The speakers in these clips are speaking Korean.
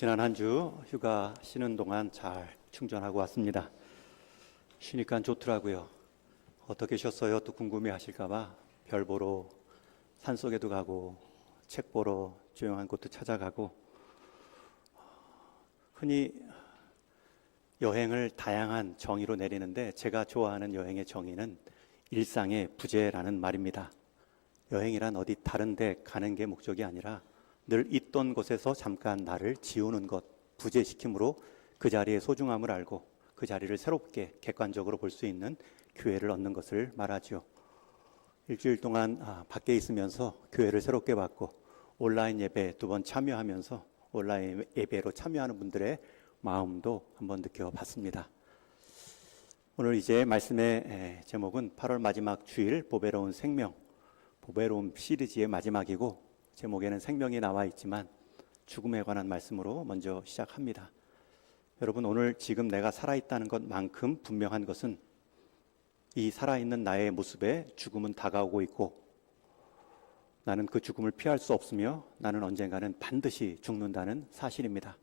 지난 한 주 휴가 쉬는 동안 잘 충전하고 왔습니다. 쉬니까 좋더라고요. 어떻게 쉬었어요? 또 궁금해 하실까봐 별 보러 산속에도 가고 책 보러 조용한 곳도 찾아가고, 흔히 여행을 다양한 정의로 내리는데 제가 좋아하는 여행의 정의는 일상의 부재라는 말입니다. 여행이란 어디 다른 데 가는 게 목적이 아니라 늘 있던 곳에서 잠깐 나를 지우는 것, 부재시킴으로 그 자리의 소중함을 알고 그 자리를 새롭게 객관적으로 볼 수 있는 기회를 얻는 것을 말하죠. 일주일 동안 밖에 있으면서 교회를 새롭게 받고 온라인 예배 2번 참여하면서 온라인 예배로 참여하는 분들의 마음도 한번 느껴봤습니다. 오늘 이제 말씀의 제목은 8월 마지막 주일 보배로운 생명, 보배로움 시리즈의 마지막이고, 제목에는 생명이 나와 있지만 죽음에 관한 말씀으로 먼저 시작합니다. 여러분, 오늘 지금 내가 살아있다는 것만큼 분명한 것은 이 살아있는 나의 모습에 죽음은 다가오고 있고, 나는 그 죽음을 피할 수 없으며 나는 언젠가는 반드시 죽는다는 사실입니다.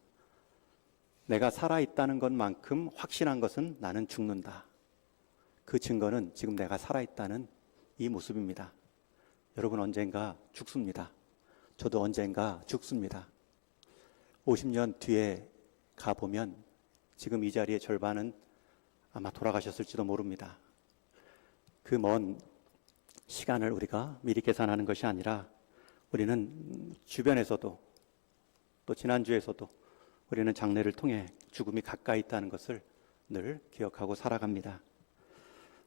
내가 살아있다는 것만큼 확실한 것은 나는 죽는다. 그 증거는 지금 내가 살아있다는 이 모습입니다. 여러분, 언젠가 죽습니다. 저도 언젠가 죽습니다. 50년 뒤에 가보면 지금 이 자리의 절반은 아마 돌아가셨을지도 모릅니다. 그 먼 시간을 우리가 미리 계산하는 것이 아니라 우리는 주변에서도 또 지난주에서도 우리는 장례를 통해 죽음이 가까이 있다는 것을 늘 기억하고 살아갑니다.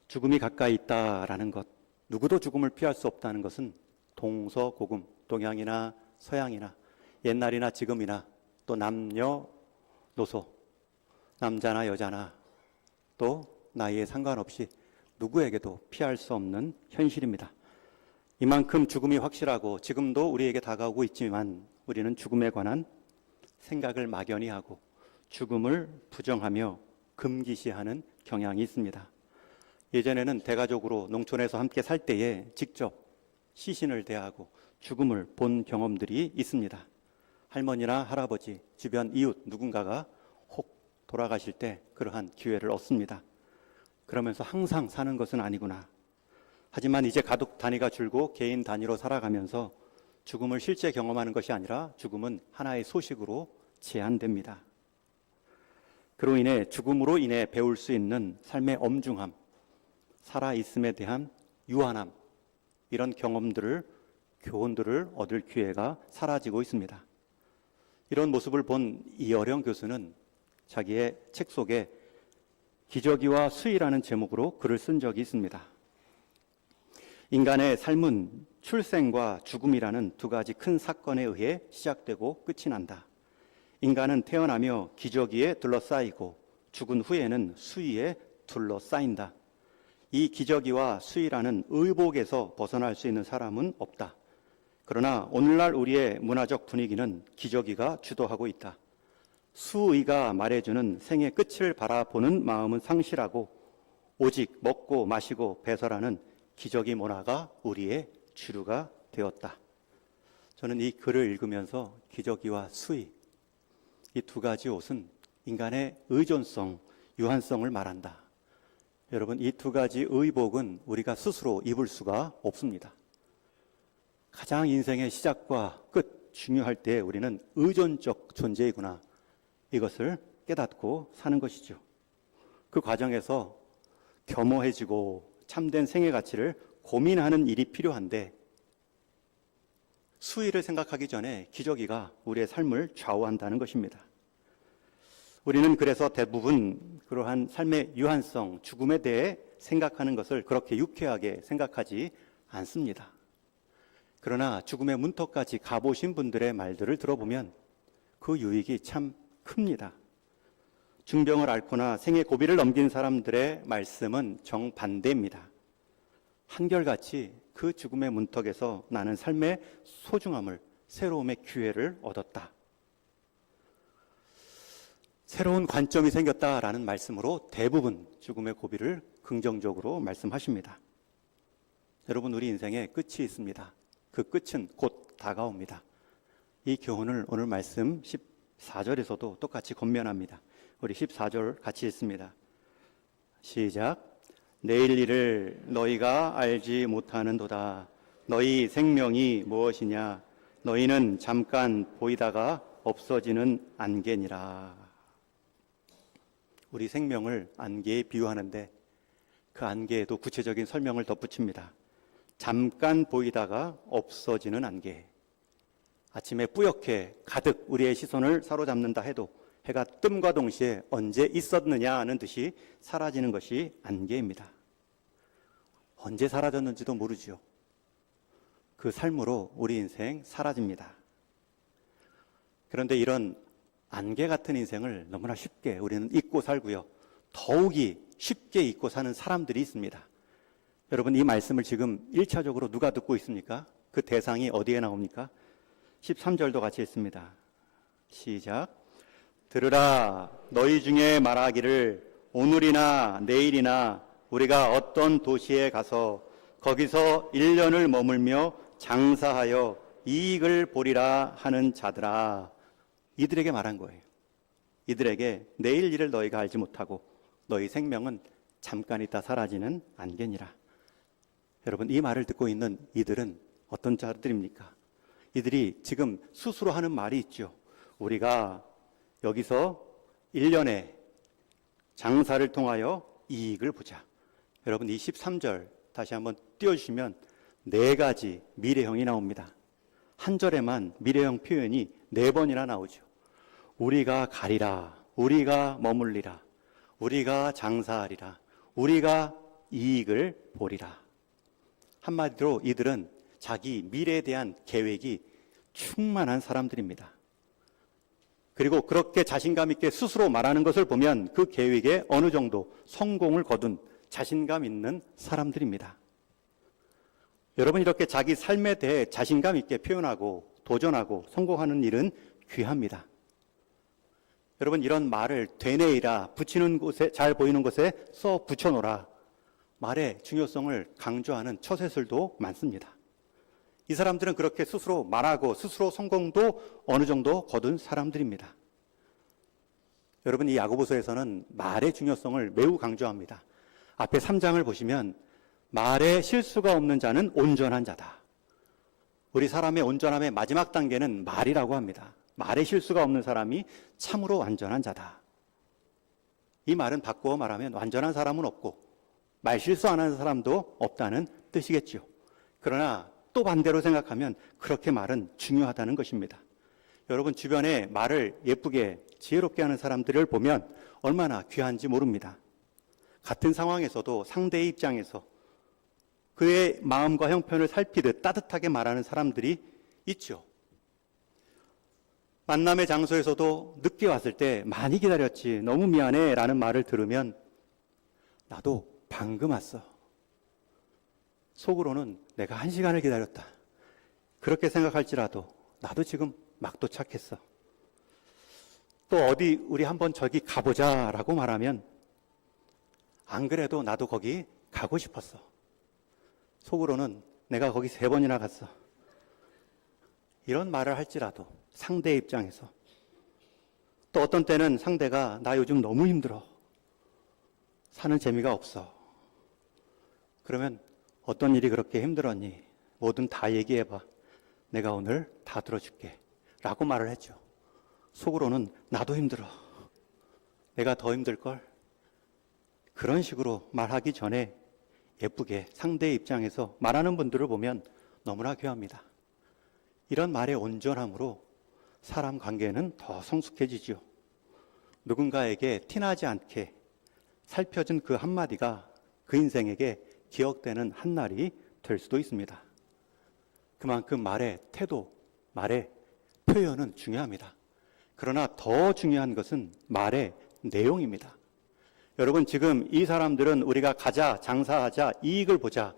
죽음이 가까이 있다라는 것, 누구도 죽음을 피할 수 없다는 것은 동서고금, 동양이나 서양이나 옛날이나 지금이나 또 남녀노소, 남자나 여자나 또 나이에 상관없이 누구에게도 피할 수 없는 현실입니다. 이만큼 죽음이 확실하고 지금도 우리에게 다가오고 있지만 우리는 죽음에 관한 생각을 막연히 하고 죽음을 부정하며 금기시하는 경향이 있습니다. 예전에는 대가족으로 농촌에서 함께 살 때에 직접 시신을 대하고 죽음을 본 경험들이 있습니다. 할머니나 할아버지, 주변 이웃 누군가가 혹 돌아가실 때 그러한 기회를 얻습니다. 그러면서 항상 사는 것은 아니구나. 하지만 이제 가족 단위가 줄고 개인 단위로 살아가면서 죽음을 실제 경험하는 것이 아니라 죽음은 하나의 소식으로 제한됩니다. 그로 인해 죽음으로 인해 배울 수 있는 삶의 엄중함, 살아있음에 대한 유한함, 이런 경험들을, 교훈들을 얻을 기회가 사라지고 있습니다. 이런 모습을 본 이어령 교수는 자기의 책 속에 기저귀와 수위라는 제목으로 글을 쓴 적이 있습니다. 인간의 삶은 출생과 죽음이라는 두 가지 큰 사건에 의해 시작되고 끝이 난다. 인간은 태어나며 기저귀에 둘러싸이고 죽은 후에는 수위에 둘러싸인다. 이 기저귀와 수위라는 의복에서 벗어날 수 있는 사람은 없다. 그러나 오늘날 우리의 문화적 분위기는 기저귀가 주도하고 있다. 수의가 말해주는 생의 끝을 바라보는 마음은 상실하고 오직 먹고 마시고 배설하는 기저귀 문화가 우리의 주류가 되었다. 저는 이 글을 읽으면서 기저귀와 수의, 이 두 가지 옷은 인간의 의존성, 유한성을 말한다. 여러분, 이 두 가지 의복은 우리가 스스로 입을 수가 없습니다. 가장 인생의 시작과 끝, 중요할 때 우리는 의존적 존재이구나, 이것을 깨닫고 사는 것이죠. 그 과정에서 겸허해지고 참된 생의 가치를 고민하는 일이 필요한데, 수위를 생각하기 전에 기저귀가 우리의 삶을 좌우한다는 것입니다. 우리는 그래서 대부분 그러한 삶의 유한성, 죽음에 대해 생각하는 것을 그렇게 유쾌하게 생각하지 않습니다. 그러나 죽음의 문턱까지 가보신 분들의 말들을 들어보면 그 유익이 참 큽니다. 중병을 앓거나 생의 고비를 넘긴 사람들의 말씀은 정반대입니다. 한결같이 그 죽음의 문턱에서 나는 삶의 소중함을, 새로움의 기회를 얻었다. 새로운 관점이 생겼다라는 말씀으로 대부분 죽음의 고비를 긍정적으로 말씀하십니다. 여러분, 우리 인생에 끝이 있습니다. 그 끝은 곧 다가옵니다. 이 교훈을 오늘 말씀 14절에서도 똑같이 권면합니다. 우리 14절 같이 읽습니다. 시작. 내일 일을 너희가 알지 못하는도다. 너희 생명이 무엇이냐? 너희는 잠깐 보이다가 없어지는 안개니라. 우리 생명을 안개에 비유하는데 그 안개에도 구체적인 설명을 덧붙입니다. 잠깐 보이다가 없어지는 안개. 아침에 뿌옇게 가득 우리의 시선을 사로잡는다 해도 해가 뜸과 동시에 언제 있었느냐 하는 듯이 사라지는 것이 안개입니다. 언제 사라졌는지도 모르죠. 그 삶으로 우리 인생 사라집니다. 그런데 이런 안개 같은 인생을 너무나 쉽게 우리는 잊고 살고요. 더욱이 쉽게 잊고 사는 사람들이 있습니다. 여러분, 이 말씀을 지금 1차적으로 누가 듣고 있습니까? 그 대상이 어디에 나옵니까? 13절도 같이 읽습니다. 시작. 들으라, 너희 중에 말하기를 오늘이나 내일이나 우리가 어떤 도시에 가서 거기서 1년을 머물며 장사하여 이익을 보리라 하는 자들아. 이들에게 말한 거예요. 이들에게 내일 일을 너희가 알지 못하고 너희 생명은 잠깐 있다 사라지는 안개니라. 여러분, 이 말을 듣고 있는 이들은 어떤 자들입니까? 이들이 지금 스스로 하는 말이 있죠. 우리가 여기서 1년에 장사를 통하여 이익을 보자. 여러분, 이 13절 다시 한번 띄워주시면 4가지 미래형이 나옵니다. 한 절에만 미래형 표현이 4번이나 나오죠. 우리가 가리라, 우리가 머물리라, 우리가 장사하리라, 우리가 이익을 보리라. 한마디로 이들은 자기 미래에 대한 계획이 충만한 사람들입니다. 그리고 그렇게 자신감 있게 스스로 말하는 것을 보면 그 계획에 어느 정도 성공을 거둔 자신감 있는 사람들입니다. 여러분, 이렇게 자기 삶에 대해 자신감 있게 표현하고 도전하고 성공하는 일은 귀합니다. 여러분, 이런 말을 되뇌이라, 붙이는 곳에, 잘 보이는 곳에 써 붙여놓으라, 말의 중요성을 강조하는 처세술도 많습니다. 이 사람들은 그렇게 스스로 말하고 스스로 성공도 어느 정도 거둔 사람들입니다. 여러분, 이 야고보서에서는 말의 중요성을 매우 강조합니다. 앞에 3장을 보시면 말에 실수가 없는 자는 온전한 자다. 우리 사람의 온전함의 마지막 단계는 말이라고 합니다. 말에 실수가 없는 사람이 참으로 완전한 자다. 이 말은 바꾸어 말하면 완전한 사람은 없고 말 실수 안 하는 사람도 없다는 뜻이겠죠. 그러나 또 반대로 생각하면 그렇게 말은 중요하다는 것입니다. 여러분, 주변에 말을 예쁘게 지혜롭게 하는 사람들을 보면 얼마나 귀한지 모릅니다. 같은 상황에서도 상대의 입장에서 그의 마음과 형편을 살피듯 따뜻하게 말하는 사람들이 있죠. 만남의 장소에서도 늦게 왔을 때 많이 기다렸지, 너무 미안해 라는 말을 들으면 나도 방금 왔어. 속으로는 내가 1시간을 기다렸다. 그렇게 생각할지라도 나도 지금 막 도착했어. 또 어디 우리 한번 저기 가보자 라고 말하면 안 그래도 나도 거기 가고 싶었어. 속으로는 내가 거기 3번이나 갔어. 이런 말을 할지라도 상대의 입장에서, 또 어떤 때는 상대가 나 요즘 너무 힘들어, 사는 재미가 없어. 그러면 어떤 일이 그렇게 힘들었니? 뭐든 다 얘기해봐. 내가 오늘 다 들어줄게 라고 말을 했죠. 속으로는 나도 힘들어, 내가 더 힘들걸. 그런 식으로 말하기 전에 예쁘게 상대의 입장에서 말하는 분들을 보면 너무나 귀합니다. 이런 말의 온전함으로 사람 관계는 더 성숙해지죠. 누군가에게 티나지 않게 살펴준 그 한마디가 그 인생에게 기억되는 한날이 될 수도 있습니다. 그만큼 말의 태도, 말의 표현은 중요합니다. 그러나 더 중요한 것은 말의 내용입니다. 여러분, 지금 이 사람들은 우리가 가자, 장사하자, 이익을 보자,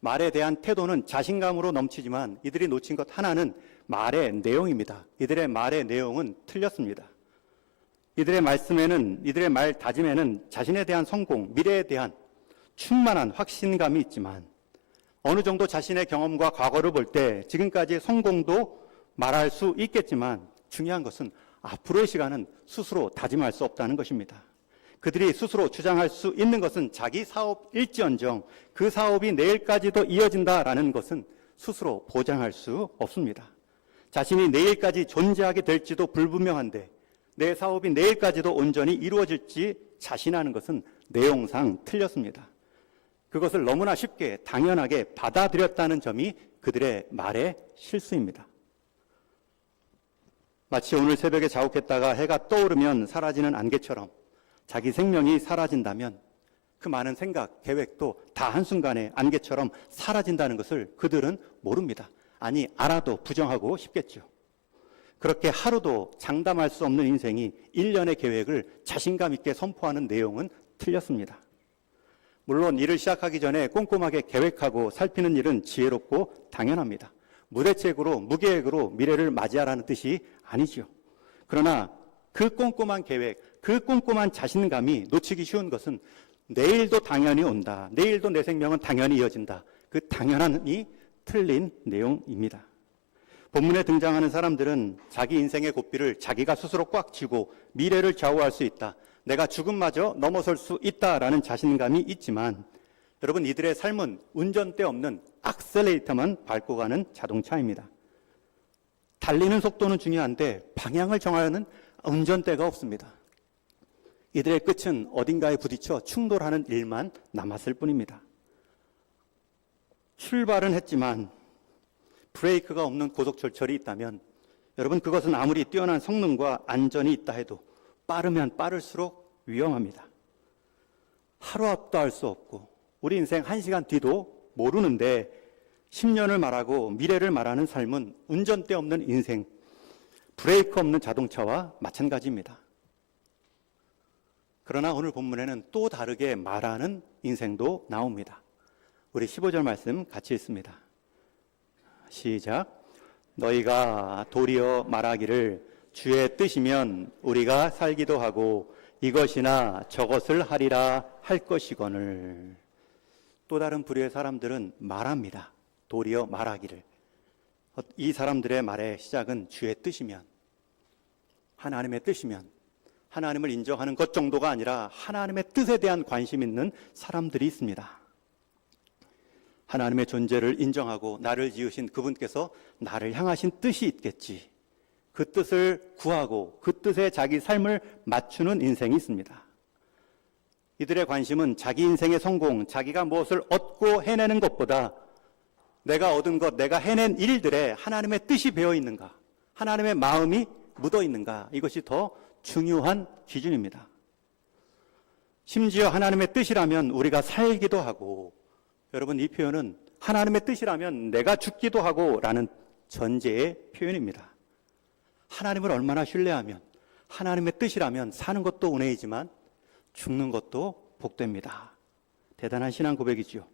말에 대한 태도는 자신감으로 넘치지만 이들이 놓친 것 하나는 말의 내용입니다. 이들의 말의 내용은 틀렸습니다. 이들의 말 다짐에는 자신에 대한 성공, 미래에 대한 충만한 확신감이 있지만 어느 정도 자신의 경험과 과거를 볼 때 지금까지의 성공도 말할 수 있겠지만 중요한 것은 앞으로의 시간은 스스로 다짐할 수 없다는 것입니다. 그들이 스스로 주장할 수 있는 것은 자기 사업일지언정 그 사업이 내일까지도 이어진다라는 것은 스스로 보장할 수 없습니다. 자신이 내일까지 존재하게 될지도 불분명한데 내 사업이 내일까지도 온전히 이루어질지 자신하는 것은 내용상 틀렸습니다. 그것을 너무나 쉽게 당연하게 받아들였다는 점이 그들의 말의 실수입니다. 마치 오늘 새벽에 자욱했다가 해가 떠오르면 사라지는 안개처럼 자기 생명이 사라진다면 그 많은 생각, 계획도 다 한순간에 안개처럼 사라진다는 것을 그들은 모릅니다. 아니, 알아도 부정하고 싶겠죠. 그렇게 하루도 장담할 수 없는 인생이 1년의 계획을 자신감 있게 선포하는 내용은 틀렸습니다. 물론 일을 시작하기 전에 꼼꼼하게 계획하고 살피는 일은 지혜롭고 당연합니다. 무대책으로, 무계획으로 미래를 맞이하라는 뜻이 아니지요. 그러나 그 꼼꼼한 계획, 그 꼼꼼한 자신감이 놓치기 쉬운 것은 내일도 당연히 온다. 내일도 내 생명은 당연히 이어진다. 그 당연함이 틀린 내용입니다. 본문에 등장하는 사람들은 자기 인생의 고삐를 자기가 스스로 꽉 쥐고 미래를 좌우할 수 있다. 내가 죽음마저 넘어설 수 있다라는 자신감이 있지만 여러분, 이들의 삶은 운전대 없는 악셀레이터만 밟고 가는 자동차입니다. 달리는 속도는 중요한데 방향을 정하는 운전대가 없습니다. 이들의 끝은 어딘가에 부딪혀 충돌하는 일만 남았을 뿐입니다. 출발은 했지만 브레이크가 없는 고속철철이 있다면 여러분, 그것은 아무리 뛰어난 성능과 안전이 있다 해도 빠르면 빠를수록 위험합니다. 하루 앞도 알 수 없고 우리 인생 1시간 뒤도 모르는데 10년을 말하고 미래를 말하는 삶은 운전대 없는 인생, 브레이크 없는 자동차와 마찬가지입니다. 그러나 오늘 본문에는 또 다르게 말하는 인생도 나옵니다. 우리 15절 말씀 같이 읽습니다. 시작. 너희가 도리어 말하기를 주의 뜻이면 우리가 살기도 하고 이것이나 저것을 하리라 할 것이거늘. 또 다른 부류의 사람들은 말합니다. 도리어 말하기를. 이 사람들의 말의 시작은 주의 뜻이면, 하나님의 뜻이면, 하나님을 인정하는 것 정도가 아니라 하나님의 뜻에 대한 관심 있는 사람들이 있습니다. 하나님의 존재를 인정하고 나를 지으신 그분께서 나를 향하신 뜻이 있겠지. 그 뜻을 구하고 그 뜻에 자기 삶을 맞추는 인생이 있습니다. 이들의 관심은 자기 인생의 성공, 자기가 무엇을 얻고 해내는 것보다 내가 얻은 것, 내가 해낸 일들에 하나님의 뜻이 배어 있는가, 하나님의 마음이 묻어 있는가, 이것이 더 중요한 기준입니다. 심지어 하나님의 뜻이라면 우리가 살기도 하고, 여러분, 이 표현은 하나님의 뜻이라면 내가 죽기도 하고 라는 전제의 표현입니다. 하나님을 얼마나 신뢰하면, 하나님의 뜻이라면 사는 것도 은혜이지만 죽는 것도 복됩니다. 대단한 신앙 고백이지요.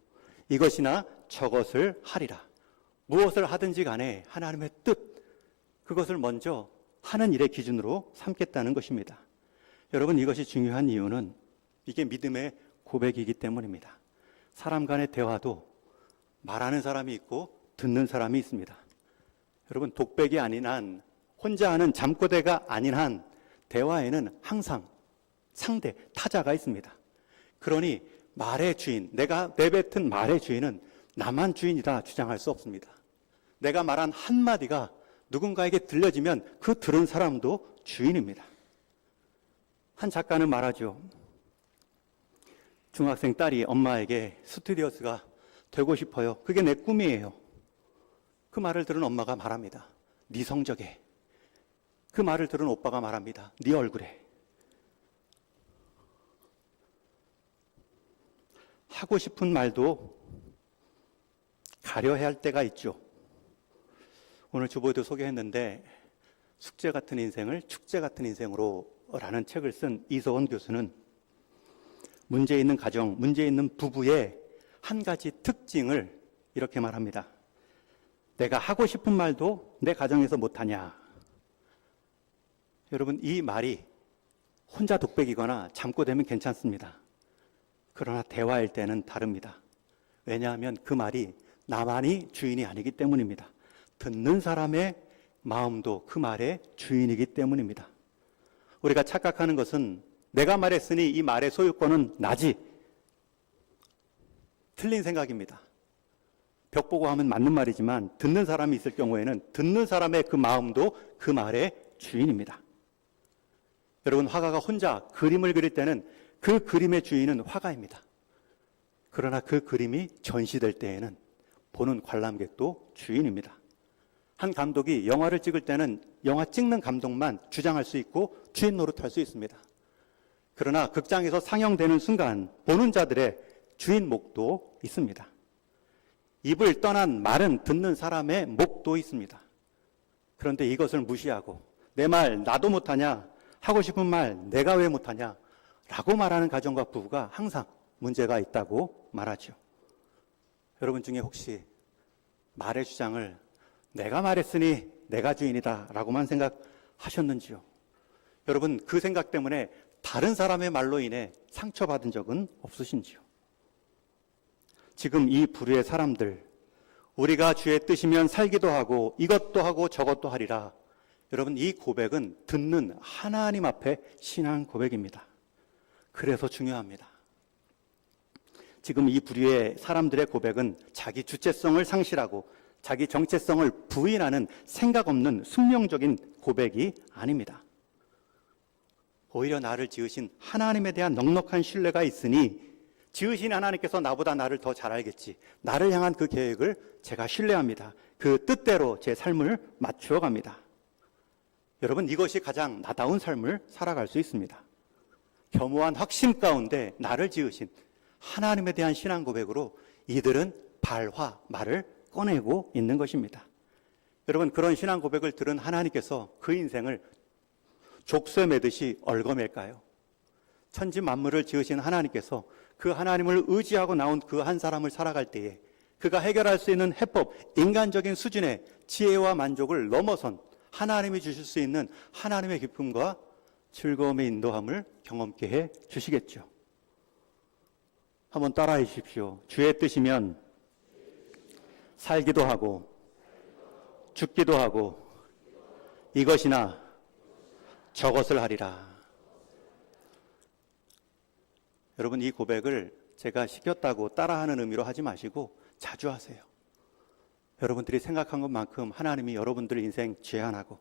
이것이나 저것을 하리라. 무엇을 하든지 간에 하나님의 뜻, 그것을 먼저 하는 일의 기준으로 삼겠다는 것입니다. 여러분, 이것이 중요한 이유는 이게 믿음의 고백이기 때문입니다. 사람 간의 대화도 말하는 사람이 있고 듣는 사람이 있습니다. 여러분, 독백이 아닌 한, 혼자 하는 잠꼬대가 아닌 한 대화에는 항상 상대, 타자가 있습니다. 그러니 말의 주인, 내가 내뱉은 말의 주인은 나만 주인이다 주장할 수 없습니다. 내가 말한 한마디가 누군가에게 들려지면 그 들은 사람도 주인입니다. 한 작가는 말하죠. 중학생 딸이 엄마에게 스튜디오스가 되고 싶어요. 그게 내 꿈이에요. 그 말을 들은 엄마가 말합니다. 네 성적에. 그 말을 들은 오빠가 말합니다. 네 얼굴에. 하고 싶은 말도 가려야 할 때가 있죠. 오늘 주보에도 소개했는데 숙제 같은 인생을 축제 같은 인생으로 라는 책을 쓴 이소원 교수는 문제 있는 가정, 문제 있는 부부의 한 가지 특징을 이렇게 말합니다. 내가 하고 싶은 말도 내 가정에서 못하냐. 여러분, 이 말이 혼자 독백이거나 잠꼬대면 괜찮습니다. 그러나 대화일 때는 다릅니다. 왜냐하면 그 말이 나만이 주인이 아니기 때문입니다. 듣는 사람의 마음도 그 말의 주인이기 때문입니다. 우리가 착각하는 것은 내가 말했으니 이 말의 소유권은 나지. 틀린 생각입니다. 벽 보고 하면 맞는 말이지만 듣는 사람이 있을 경우에는 듣는 사람의 그 마음도 그 말의 주인입니다. 여러분, 화가가 혼자 그림을 그릴 때는 그 그림의 주인은 화가입니다. 그러나 그 그림이 전시될 때에는 보는 관람객도 주인입니다. 한 감독이 영화를 찍을 때는 영화 찍는 감독만 주장할 수 있고 주인 노릇할 수 있습니다. 그러나 극장에서 상영되는 순간 보는 자들의 주인 목도 있습니다. 입을 떠난 말은 듣는 사람의 목도 있습니다. 그런데 이것을 무시하고 내 말 나도 못하냐, 하고 싶은 말 내가 왜 못하냐 라고 말하는 가정과 부부가 항상 문제가 있다고 말하죠. 여러분 중에 혹시 말의 주장을 내가 말했으니 내가 주인이다 라고만 생각하셨는지요? 여러분, 그 생각 때문에 다른 사람의 말로 인해 상처받은 적은 없으신지요? 지금 이 부류의 사람들, 우리가 주의 뜻이면 살기도 하고 이것도 하고 저것도 하리라. 여러분, 이 고백은 듣는 하나님 앞에 신앙 고백입니다. 그래서 중요합니다. 지금 이 부류의 사람들의 고백은 자기 주체성을 상실하고 자기 정체성을 부인하는 생각 없는 숙명적인 고백이 아닙니다. 오히려 나를 지으신 하나님에 대한 넉넉한 신뢰가 있으니 지으신 하나님께서 나보다 나를 더 잘 알겠지. 나를 향한 그 계획을 제가 신뢰합니다. 그 뜻대로 제 삶을 맞추어 갑니다. 여러분, 이것이 가장 나다운 삶을 살아갈 수 있습니다. 겸허한 확신 가운데 나를 지으신 하나님에 대한 신앙 고백으로 이들은 발화, 말을 꺼내고 있는 것입니다. 여러분, 그런 신앙 고백을 들은 하나님께서 그 인생을 족쇄 매듯이 얽어맬까요? 천지 만물을 지으신 하나님께서 그 하나님을 의지하고 나온 그 한 사람을 살아갈 때에 그가 해결할 수 있는 해법, 인간적인 수준의 지혜와 만족을 넘어선 하나님이 주실 수 있는 하나님의 기쁨과 즐거움의 인도함을 경험케 해 주시겠죠. 한번 따라해 주십시오. 주의 뜻이면 살기도 하고 죽기도 하고 이것이나 저것을 하리라. 여러분, 이 고백을 제가 시켰다고 따라하는 의미로 하지 마시고 자주 하세요. 여러분들이 생각한 것만큼 하나님이 여러분들 인생 제한하고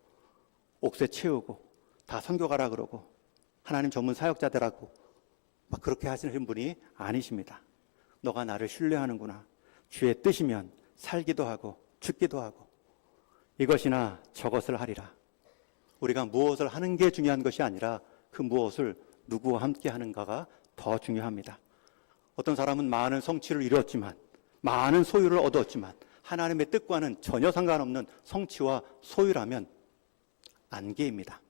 옥새 채우고 다 선교 가라 그러고 하나님 전문 사역자들하고 막 그렇게 하시는 분이 아니십니다. 너가 나를 신뢰하는구나. 주의 뜻이면 살기도 하고 죽기도 하고 이것이나 저것을 하리라. 우리가 무엇을 하는 게 중요한 것이 아니라 그 무엇을 누구와 함께 하는가가 더 중요합니다. 어떤 사람은 많은 성취를 이루었지만 많은 소유를 얻었지만 하나님의 뜻과는 전혀 상관없는 성취와 소유라면 안개입니다.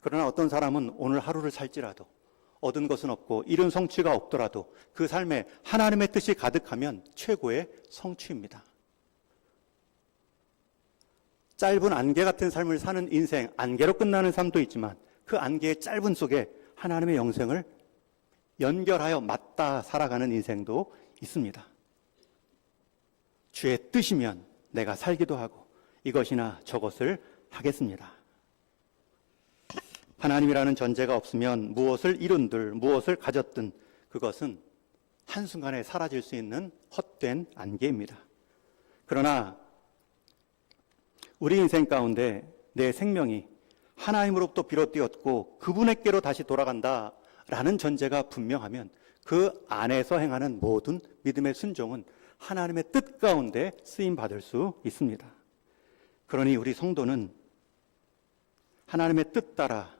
그러나 어떤 사람은 오늘 하루를 살지라도 얻은 것은 없고 이룬 성취가 없더라도 그 삶에 하나님의 뜻이 가득하면 최고의 성취입니다. 짧은 안개 같은 삶을 사는 인생, 안개로 끝나는 삶도 있지만 그 안개의 짧은 속에 하나님의 영생을 연결하여 맞닿아 살아가는 인생도 있습니다. 주의 뜻이면 내가 살기도 하고 이것이나 저것을 하겠습니다. 하나님이라는 전제가 없으면 무엇을 이룬들 무엇을 가졌든 그것은 한순간에 사라질 수 있는 헛된 안개입니다. 그러나 우리 인생 가운데 내 생명이 하나님으로부터 비롯되었고 그분에게로 다시 돌아간다라는 전제가 분명하면 그 안에서 행하는 모든 믿음의 순종은 하나님의 뜻 가운데 쓰임받을 수 있습니다. 그러니 우리 성도는 하나님의 뜻 따라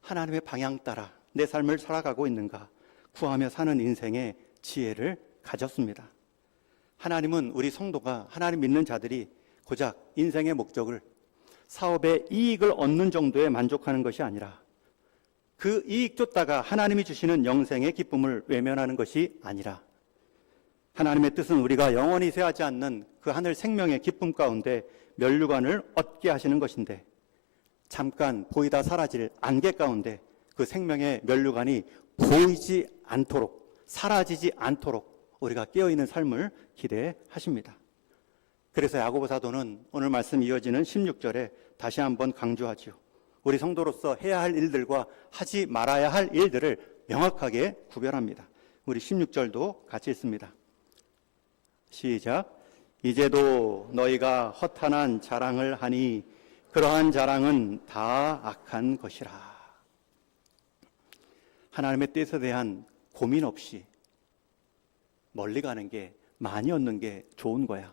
하나님의 방향 따라 내 삶을 살아가고 있는가 구하며 사는 인생의 지혜를 가졌습니다. 하나님은 우리 성도가 하나님 믿는 자들이 고작 인생의 목적을 사업의 이익을 얻는 정도에 만족하는 것이 아니라 그 이익 쫓다가 하나님이 주시는 영생의 기쁨을 외면하는 것이 아니라 하나님의 뜻은 우리가 영원히 쇠하지 않는 그 하늘 생명의 기쁨 가운데 면류관을 얻게 하시는 것인데 잠깐 보이다 사라질 안개 가운데 그 생명의 면류관이 보이지 않도록 사라지지 않도록 우리가 깨어있는 삶을 기대하십니다. 그래서 야고보 사도는 오늘 말씀 이어지는 16절에 다시 한번 강조하지요. 우리 성도로서 해야 할 일들과 하지 말아야 할 일들을 명확하게 구별합니다. 우리 16절도 같이 읽습니다. 시작. 이제도 너희가 허탄한 자랑을 하니 그러한 자랑은 다 악한 것이라. 하나님의 뜻에 대한 고민 없이 멀리 가는 게, 많이 얻는 게 좋은 거야.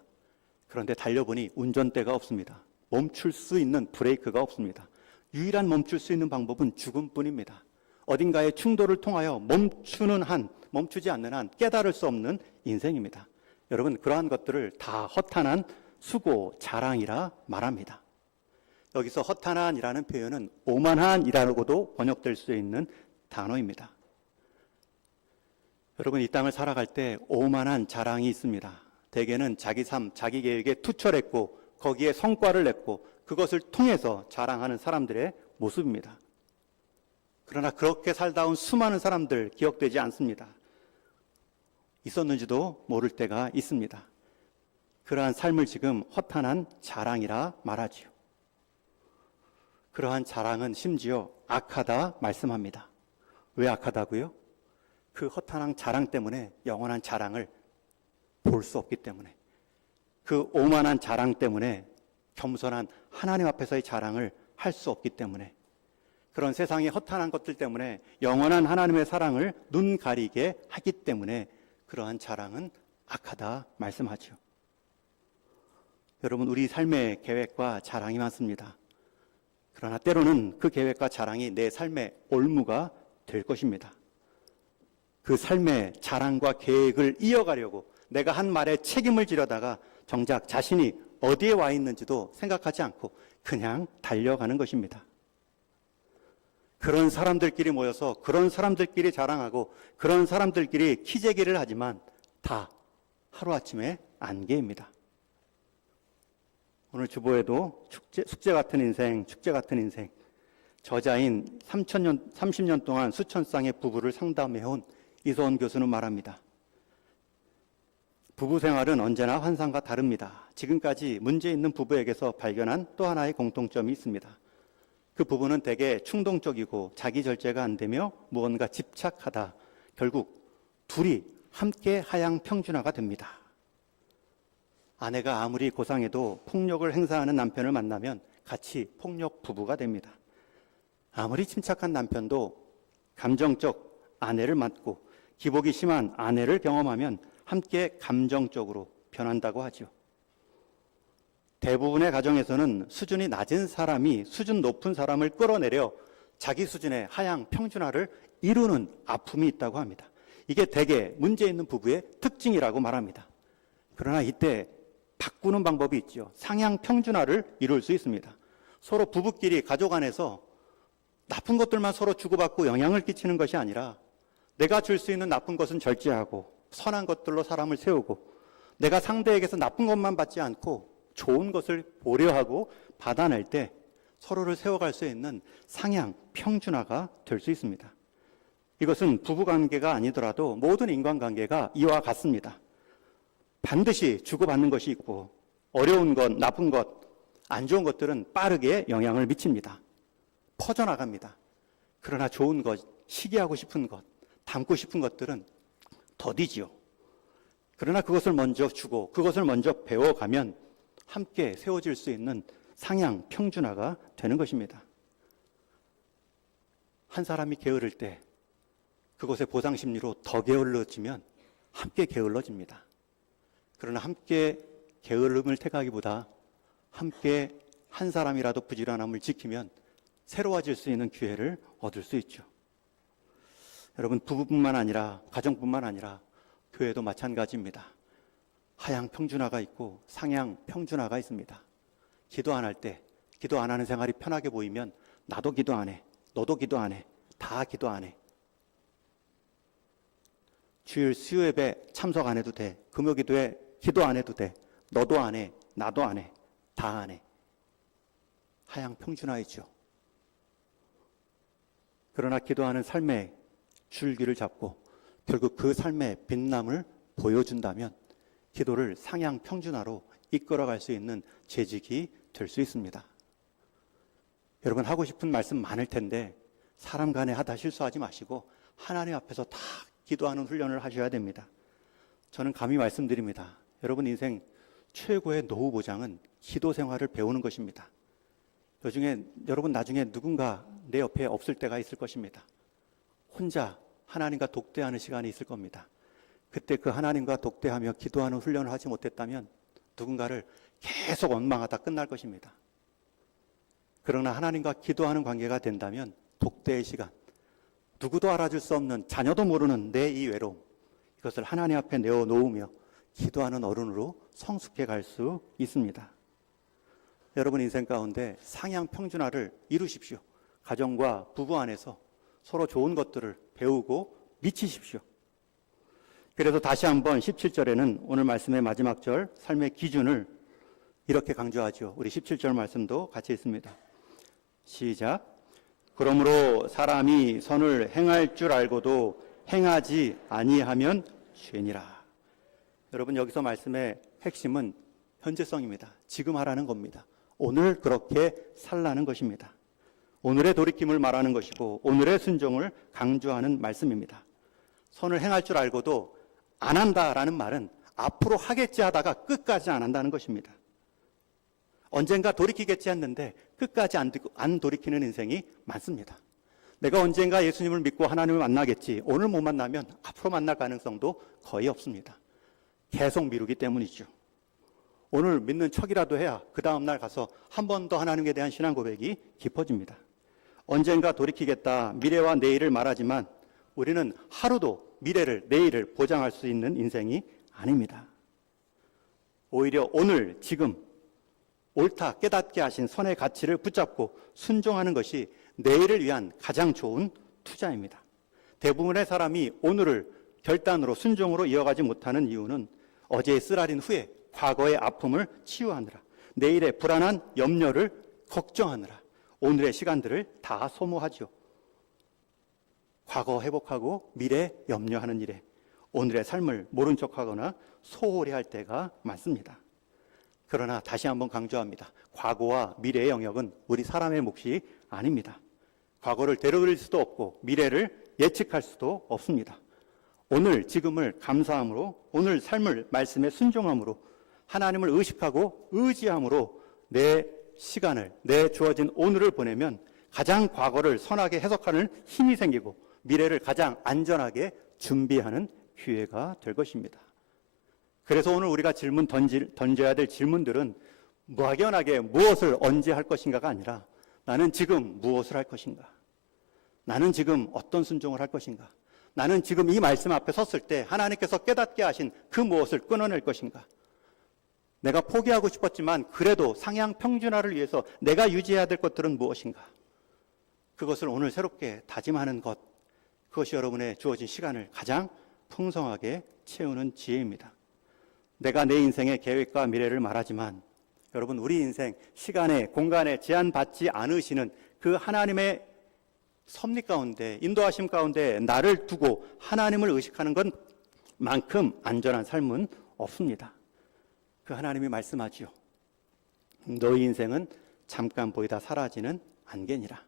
그런데 달려보니 운전대가 없습니다. 멈출 수 있는 브레이크가 없습니다. 유일한 멈출 수 있는 방법은 죽음뿐입니다. 어딘가의 충돌을 통하여 멈추지 않는 한 깨달을 수 없는 인생입니다. 여러분, 그러한 것들을 다 허탄한 수고, 자랑이라 말합니다. 여기서 허탄한이라는 표현은 오만한이라고도 번역될 수 있는 단어입니다. 여러분, 이 땅을 살아갈 때 오만한 자랑이 있습니다. 대개는 자기 삶, 자기 계획에 투철했고 거기에 성과를 냈고 그것을 통해서 자랑하는 사람들의 모습입니다. 그러나 그렇게 살다 온 수많은 사람들 기억되지 않습니다. 있었는지도 모를 때가 있습니다. 그러한 삶을 지금 허탄한 자랑이라 말하지요. 그러한 자랑은 심지어 악하다 말씀합니다. 왜 악하다고요? 그 허탄한 자랑 때문에 영원한 자랑을 볼 수 없기 때문에, 그 오만한 자랑 때문에 겸손한 하나님 앞에서의 자랑을 할 수 없기 때문에, 그런 세상의 허탄한 것들 때문에 영원한 하나님의 사랑을 눈 가리게 하기 때문에 그러한 자랑은 악하다 말씀하죠. 여러분, 우리 삶의 계획과 자랑이 많습니다. 그러나 때로는 그 계획과 자랑이 내 삶의 올무가 될 것입니다. 그 삶의 자랑과 계획을 이어가려고 내가 한 말에 책임을 지려다가 정작 자신이 어디에 와 있는지도 생각하지 않고 그냥 달려가는 것입니다. 그런 사람들끼리 모여서 그런 사람들끼리 자랑하고 그런 사람들끼리 키재기를 하지만 다 하루아침에 안개입니다. 오늘 주보에도 숙제 같은 인생, 축제 같은 인생, 저자인 30년 동안 수천 쌍의 부부를 상담해온 이소원 교수는 말합니다. 부부 생활은 언제나 환상과 다릅니다. 지금까지 문제 있는 부부에게서 발견한 또 하나의 공통점이 있습니다. 그 부부는 대개 충동적이고 자기 절제가 안 되며 무언가 집착하다 결국 둘이 함께 하향평준화가 됩니다. 아내가 아무리 고상해도 폭력을 행사하는 남편을 만나면 같이 폭력 부부가 됩니다. 아무리 침착한 남편도 감정적 아내를 맞고 기복이 심한 아내를 경험하면 함께 감정적으로 변한다고 하죠. 대부분의 가정에서는 수준이 낮은 사람이 수준 높은 사람을 끌어내려 자기 수준의 하향 평준화를 이루는 아픔이 있다고 합니다. 이게 대개 문제 있는 부부의 특징이라고 말합니다. 그러나 이때 바꾸는 방법이 있죠. 상향 평준화를 이룰 수 있습니다. 서로 부부끼리 가족 안에서 나쁜 것들만 서로 주고받고 영향을 끼치는 것이 아니라 내가 줄 수 있는 나쁜 것은 절제하고 선한 것들로 사람을 세우고 내가 상대에게서 나쁜 것만 받지 않고 좋은 것을 보려하고 받아낼 때 서로를 세워갈 수 있는 상향 평준화가 될 수 있습니다. 이것은 부부관계가 아니더라도 모든 인간관계가 이와 같습니다. 반드시 주고받는 것이 있고 어려운 것, 나쁜 것, 안 좋은 것들은 빠르게 영향을 미칩니다. 퍼져나갑니다. 그러나 좋은 것, 시기하고 싶은 것, 담고 싶은 것들은 더디지요. 그러나 그것을 먼저 주고 그것을 먼저 배워가면 함께 세워질 수 있는 상향 평준화가 되는 것입니다. 한 사람이 게으를 때 그것의 보상심리로 더 게을러지면 함께 게을러집니다. 그러나 함께 게으름을 택하기보다 함께 한 사람이라도 부지런함을 지키면 새로워질 수 있는 기회를 얻을 수 있죠. 여러분, 부부뿐만 아니라 가정뿐만 아니라 교회도 마찬가지입니다. 하향 평준화가 있고 상향 평준화가 있습니다. 기도 안 할 때, 기도 안 하는 생활이 편하게 보이면 나도 기도 안 해, 너도 기도 안 해, 다 기도 안 해. 주일 수요예배 참석 안 해도 돼, 금요기도에 기도 안 해도 돼, 너도 안 해, 나도 안 해, 다 안 해. 하향 평준화이죠. 그러나 기도하는 삶의 줄기를 잡고 결국 그 삶의 빛남을 보여준다면 기도를 상향 평준화로 이끌어갈 수 있는 재직이 될 수 있습니다. 여러분 하고 싶은 말씀 많을 텐데 사람 간에 하다 실수하지 마시고 하나님 앞에서 다 기도하는 훈련을 하셔야 됩니다. 저는 감히 말씀드립니다. 여러분 인생 최고의 노후 보장은 기도 생활을 배우는 것입니다. 여러분 나중에 누군가 내 옆에 없을 때가 있을 것입니다. 혼자 하나님과 독대하는 시간이 있을 겁니다. 그때 그 하나님과 독대하며 기도하는 훈련을 하지 못했다면 누군가를 계속 원망하다 끝날 것입니다. 그러나 하나님과 기도하는 관계가 된다면 독대의 시간, 누구도 알아줄 수 없는 자녀도 모르는 내 이 외로움, 이것을 하나님 앞에 내어놓으며 기도하는 어른으로 성숙해 갈 수 있습니다. 여러분 인생 가운데 상향 평준화를 이루십시오. 가정과 부부 안에서 서로 좋은 것들을 배우고 미치십시오. 그래서 다시 한번 17절에는 오늘 말씀의 마지막 절 삶의 기준을 이렇게 강조하죠. 우리 17절 말씀도 같이 있습니다. 시작. 그러므로 사람이 선을 행할 줄 알고도 행하지 아니하면 죄니라. 여러분 여기서 말씀의 핵심은 현재성입니다. 지금 하라는 겁니다. 오늘 그렇게 살라는 것입니다. 오늘의 돌이킴을 말하는 것이고 오늘의 순종을 강조하는 말씀입니다. 선을 행할 줄 알고도 안 한다라는 말은 앞으로 하겠지 하다가 끝까지 안 한다는 것입니다. 언젠가 돌이키겠지 했는데 끝까지 안 돌이키는 인생이 많습니다. 내가 언젠가 예수님을 믿고 하나님을 만나겠지, 오늘 못 만나면 앞으로 만날 가능성도 거의 없습니다. 계속 미루기 때문이죠. 오늘 믿는 척이라도 해야 그 다음날 가서 한 번 더 하나님에 대한 신앙 고백이 깊어집니다. 언젠가 돌이키겠다 미래와 내일을 말하지만 우리는 하루도 미래를 내일을 보장할 수 있는 인생이 아닙니다. 오히려 오늘 지금 옳다 깨닫게 하신 선의 가치를 붙잡고 순종하는 것이 내일을 위한 가장 좋은 투자입니다. 대부분의 사람이 오늘을 결단으로 순종으로 이어가지 못하는 이유는 어제의 쓰라린 후에 과거의 아픔을 치유하느라, 내일의 불안한 염려를 걱정하느라 오늘의 시간들을 다 소모하죠. 과거 회복하고 미래 염려하는 일에 오늘의 삶을 모른 척하거나 소홀히 할 때가 많습니다. 그러나 다시 한번 강조합니다. 과거와 미래의 영역은 우리 사람의 몫이 아닙니다. 과거를 되돌릴 수도 없고 미래를 예측할 수도 없습니다. 오늘 지금을 감사함으로, 오늘 삶을 말씀에 순종함으로, 하나님을 의식하고 의지함으로 내 시간을, 내 주어진 오늘을 보내면 가장 과거를 선하게 해석하는 힘이 생기고 미래를 가장 안전하게 준비하는 기회가 될 것입니다. 그래서 오늘 우리가 던져야 될 질문들은 막연하게 무엇을 언제 할 것인가가 아니라 나는 지금 무엇을 할 것인가? 나는 지금 어떤 순종을 할 것인가? 나는 지금 이 말씀 앞에 섰을 때 하나님께서 깨닫게 하신 그 무엇을 끊어낼 것인가? 내가 포기하고 싶었지만 그래도 상향 평준화를 위해서 내가 유지해야 될 것들은 무엇인가? 그것을 오늘 새롭게 다짐하는 것, 그것이 여러분의 주어진 시간을 가장 풍성하게 채우는 지혜입니다. 내가 내 인생의 계획과 미래를 말하지만 여러분 우리 인생 시간에 공간에 제한받지 않으시는 그 하나님의 섭리 가운데 인도하심 가운데 나를 두고 하나님을 의식하는 것만큼 안전한 삶은 없습니다. 그 하나님이 말씀하지요. 너희 인생은 잠깐 보이다 사라지는 안개니라.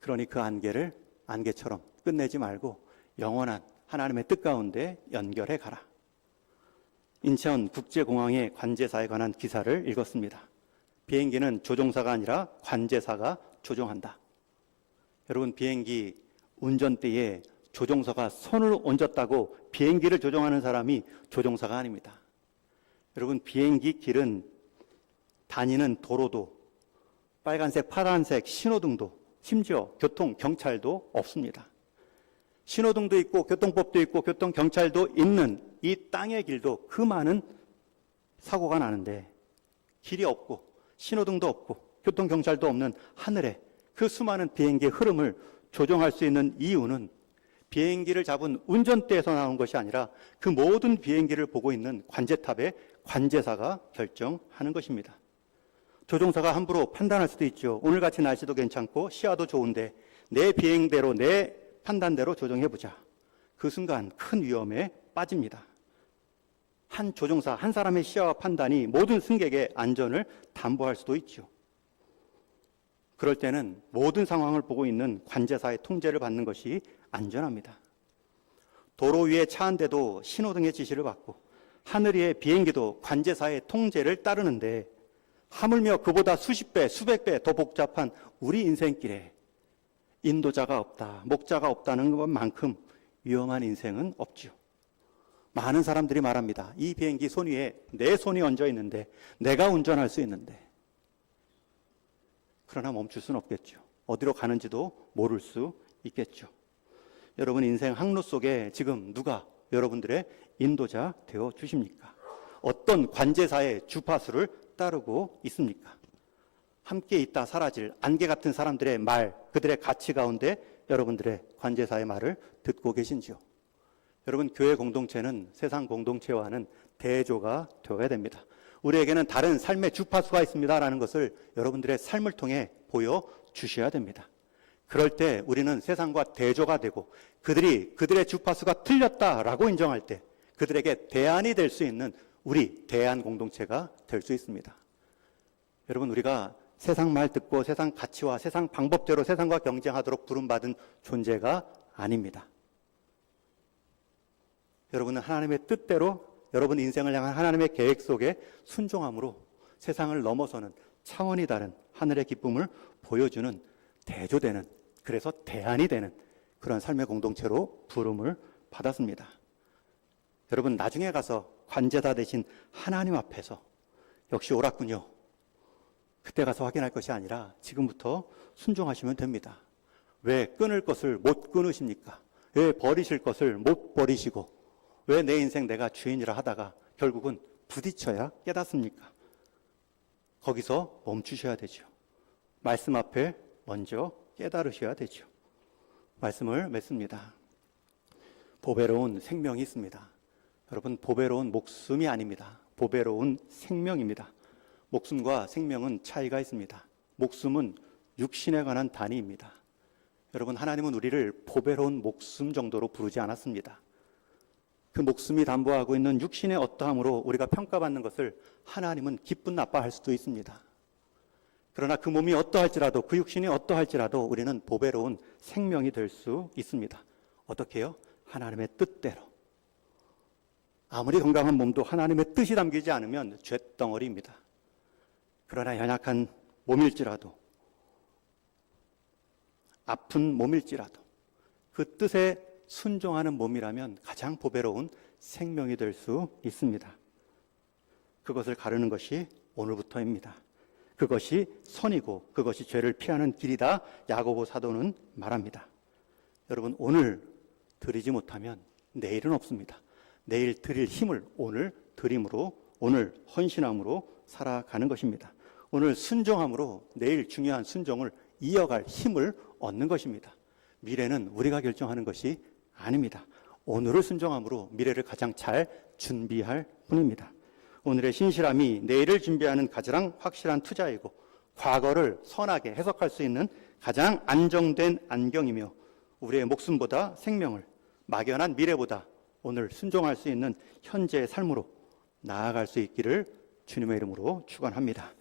그러니 그 안개를 안개처럼 끝내지 말고 영원한 하나님의 뜻 가운데 연결해 가라. 인천국제공항의 관제사에 관한 기사를 읽었습니다. 비행기는 조종사가 아니라 관제사가 조종한다. 여러분 비행기 운전대에 조종사가 손을 얹었다고 비행기를 조종하는 사람이 조종사가 아닙니다. 여러분 비행기 길은 다니는 도로도 빨간색, 파란색 신호등도 심지어 교통경찰도 없습니다. 신호등도 있고 교통법도 있고 교통경찰도 있는 이 땅의 길도 그 많은 사고가 나는데 길이 없고 신호등도 없고 교통경찰도 없는 하늘에 그 수많은 비행기의 흐름을 조종할 수 있는 이유는 비행기를 잡은 운전대에서 나온 것이 아니라 그 모든 비행기를 보고 있는 관제탑의 관제사가 결정하는 것입니다. 조종사가 함부로 판단할 수도 있죠. 오늘같이 날씨도 괜찮고 시야도 좋은데 내 비행대로 내 판단대로 조정해보자. 그 순간 큰 위험에 빠집니다. 한 조종사, 한 사람의 시야와 판단이 모든 승객의 안전을 담보할 수도 있죠. 그럴 때는 모든 상황을 보고 있는 관제사의 통제를 받는 것이 안전합니다. 도로 위에 차 한 대도 신호등의 지시를 받고 하늘 위의 비행기도 관제사의 통제를 따르는데 하물며 그보다 수십 배, 수백 배 더 복잡한 우리 인생길에 인도자가 없다, 목자가 없다는 것만큼 위험한 인생은 없죠. 많은 사람들이 말합니다. 이 비행기 손 위에 내 손이 얹어 있는데 내가 운전할 수 있는데. 그러나 멈출 수는 없겠죠. 어디로 가는지도 모를 수 있겠죠. 여러분 인생 항로 속에 지금 누가 여러분들의 인도자 되어 주십니까? 어떤 관제사의 주파수를 따르고 있습니까? 함께 있다 사라질 안개 같은 사람들의 말, 그들의 가치 가운데 여러분들의 관제사의 말을 듣고 계신지요? 여러분 교회 공동체는 세상 공동체와는 대조가 되어야 됩니다. 우리에게는 다른 삶의 주파수가 있습니다라는 것을 여러분들의 삶을 통해 보여주셔야 됩니다. 그럴 때 우리는 세상과 대조가 되고 그들의 주파수가 틀렸다라고 인정할 때 그들에게 대안이 될 수 있는 우리 대안 공동체가 될 수 있습니다. 여러분 우리가 세상 말 듣고 세상 가치와 세상 방법대로 세상과 경쟁하도록 부름받은 존재가 아닙니다. 여러분은 하나님의 뜻대로 여러분 인생을 향한 하나님의 계획 속에 순종함으로 세상을 넘어서는 차원이 다른 하늘의 기쁨을 보여주는 대조되는, 그래서 대안이 되는 그런 삶의 공동체로 부름을 받았습니다. 여러분 나중에 가서 관제자 되신 하나님 앞에서 역시 옳았군요. 그때 가서 확인할 것이 아니라 지금부터 순종하시면 됩니다. 왜 끊을 것을 못 끊으십니까? 왜 버리실 것을 못 버리시고 왜 내 인생 내가 주인이라 하다가 결국은 부딪혀야 깨닫습니까? 거기서 멈추셔야 되죠. 말씀 앞에 먼저 깨달으셔야 되죠. 말씀을 맺습니다. 보배로운 생명이 있습니다. 여러분 보배로운 목숨이 아닙니다. 보배로운 생명입니다. 목숨과 생명은 차이가 있습니다. 목숨은 육신에 관한 단위입니다. 여러분 하나님은 우리를 보배로운 목숨 정도로 부르지 않았습니다. 그 목숨이 담보하고 있는 육신의 어떠함으로 우리가 평가받는 것을 하나님은 기쁜 나빠할 수도 있습니다. 그러나 그 몸이 어떠할지라도 그 육신이 어떠할지라도 우리는 보배로운 생명이 될 수 있습니다. 어떻게 해요? 하나님의 뜻대로. 아무리 건강한 몸도 하나님의 뜻이 담기지 않으면 쇳덩어리입니다. 그러나 연약한 몸일지라도 아픈 몸일지라도 그 뜻에 순종하는 몸이라면 가장 보배로운 생명이 될 수 있습니다. 그것을 가르는 것이 오늘부터입니다. 그것이 선이고 그것이 죄를 피하는 길이다. 야고보 사도는 말합니다. 여러분 오늘 드리지 못하면 내일은 없습니다. 내일 드릴 힘을 오늘 드림으로 오늘 헌신함으로 살아가는 것입니다. 오늘 순종함으로 내일 중요한 순종을 이어갈 힘을 얻는 것입니다. 미래는 우리가 결정하는 것이 아닙니다. 오늘을 순종함으로 미래를 가장 잘 준비할 뿐입니다. 오늘의 신실함이 내일을 준비하는 가장 확실한 투자이고 과거를 선하게 해석할 수 있는 가장 안정된 안경이며 우리의 목숨보다 생명을 막연한 미래보다 오늘 순종할 수 있는 현재의 삶으로 나아갈 수 있기를 주님의 이름으로 축원합니다.